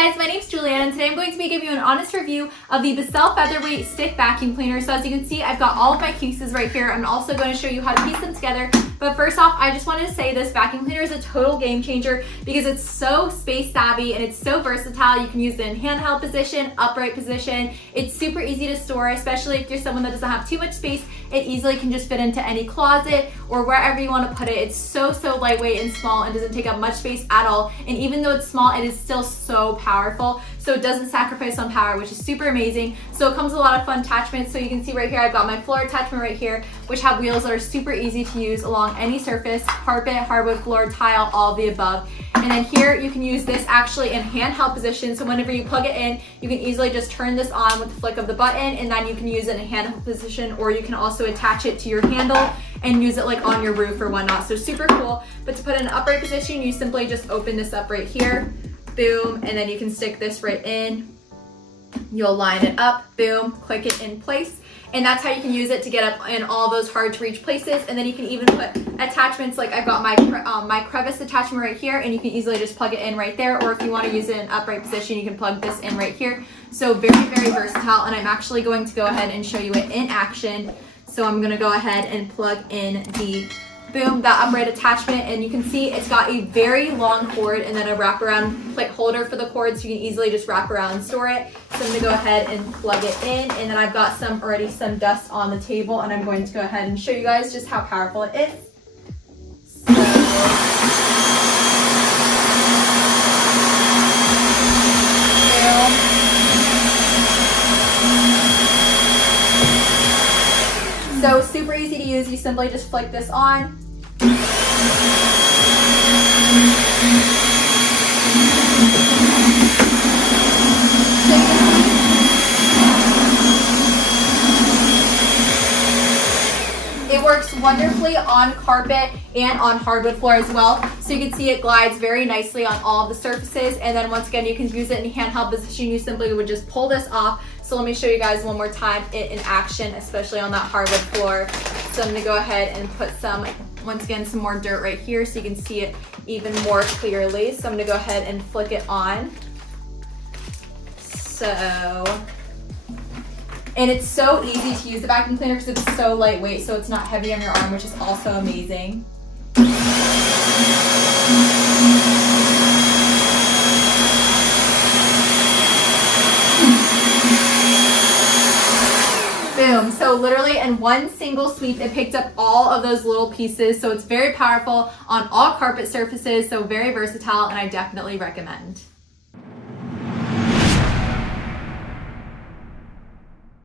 Hi guys, my name's Julianne and today I'm going to be giving you an honest review of the Bissell Featherweight Stick Vacuum Cleaner. So as you can see, I've got all of my pieces right here. I'm also going to show you how to piece them together. But first off, I just wanted to say this vacuum cleaner is a total game changer because it's so space savvy and it's so versatile. You can use it in handheld position, upright position. It's super easy to store, especially if you're someone that doesn't have too much space. It easily can just fit into any closet or wherever you want to put it. It's so lightweight and small and doesn't take up much space at all. And even though it's small, it is still so powerful. So it doesn't sacrifice on power, which is super amazing. So it comes with a lot of fun attachments. So you can see right here, I've got my floor attachment right here, which have wheels that are super easy to use along any surface, carpet, hardwood floor, tile, all of the above. And then here you can use this actually in handheld position. So whenever you plug it in, you can easily just turn this on with the flick of the button, and then you can use it in a handheld position, or you can also attach it to your handle and use it like on your roof or whatnot. So super cool. But to put it in an upright position, you simply just open this up right here, boom, and then you can stick this right in. You'll line it up, boom, click it in place. And that's how you can use it to get up in all those hard to reach places. And then you can even put attachments, like I've got my Crevice attachment right here, and you can easily just plug it in right there. Or if you want to use it in an upright position, you can plug this in right here. So very versatile. And I'm actually going to go ahead and show you it in action. So I'm going to go ahead and plug in the that upright attachment, and you can see it's got a very long cord and then a wraparound plate holder for the cord, so you can easily just wrap around and store it. So I'm going to go ahead and plug it in, and then I've got some dust on the table, and I'm going to go ahead and show you guys just how powerful it is. So super easy to use. You simply just flick this on. It works wonderfully on carpet and on hardwood floor as well. So you can see it glides very nicely on all of the surfaces. And then once again, you can use it in handheld position. You simply would just pull this off. So let me show you guys one more time it in action, especially on that hardwood floor. So I'm gonna go ahead and put once again, some more dirt right here so you can see it even more clearly. So I'm gonna go ahead and flick it on. And it's so easy to use the vacuum cleaner because it's so lightweight, so it's not heavy on your arm, which is also amazing. Boom. So literally in one single sweep, it picked up all of those little pieces. So it's very powerful on all carpet surfaces, so very versatile, and I definitely recommend.